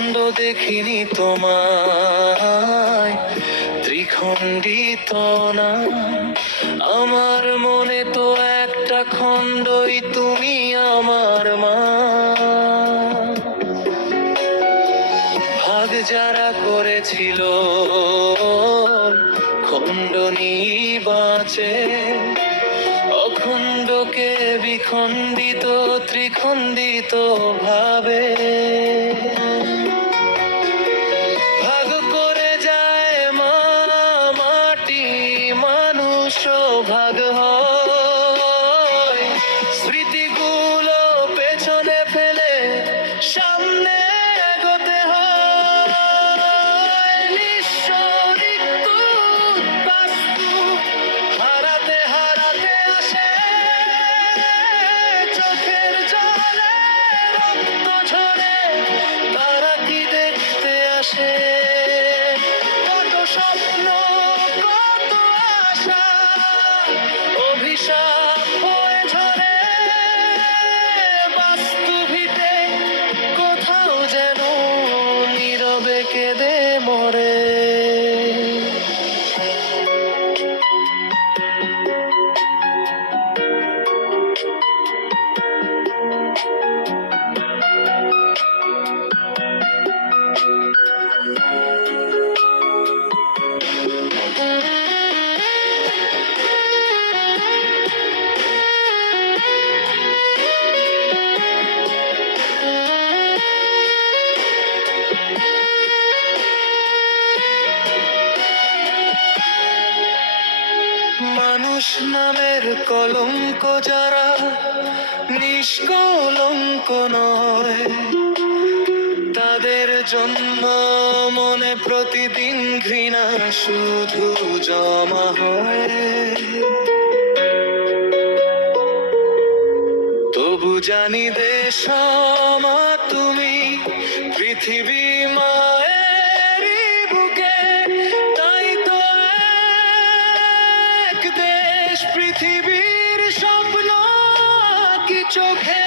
খণ্ড দেখিনি তোমায়, ত্রিখণ্ডিত না আমার মনে তো একটা খণ্ডই, তুমি আমার মা। ভাগ যারা করেছিল খণ্ডনী বাঁচে, অখণ্ডকে বিখণ্ডিত ত্রিখণ্ডিত ভাবে ভাগ করে যায় মা মাটি, মানুষ ভাগ হয় স্মৃতিগুলো পেছনে ফেলে সামনে এগোতে হয়। নিঃস্ব বাস্তু হারাতে হারাতে আসে চোখের জলে রক্ত ঝরে, তারা কি দেখতে আসে? কত স্বপ্ন, কত আশা অভিশাপ হয়ে ঝরে, বাস্তবিতে কোথাও যেন নীরবে কেঁদে মরে। মানুষ নামের কলঙ্ক যারা নিষ্কলঙ্ক নয়, তাদের জন্য মনে প্রতিদিন ঘৃণা শুধু জমা হয়। তবু জানি দেশমা তুমি পৃথিবী মায়েরই বুকে, তাই তো এক দেশ পৃথিবীর স্বপ্ন কি চোখে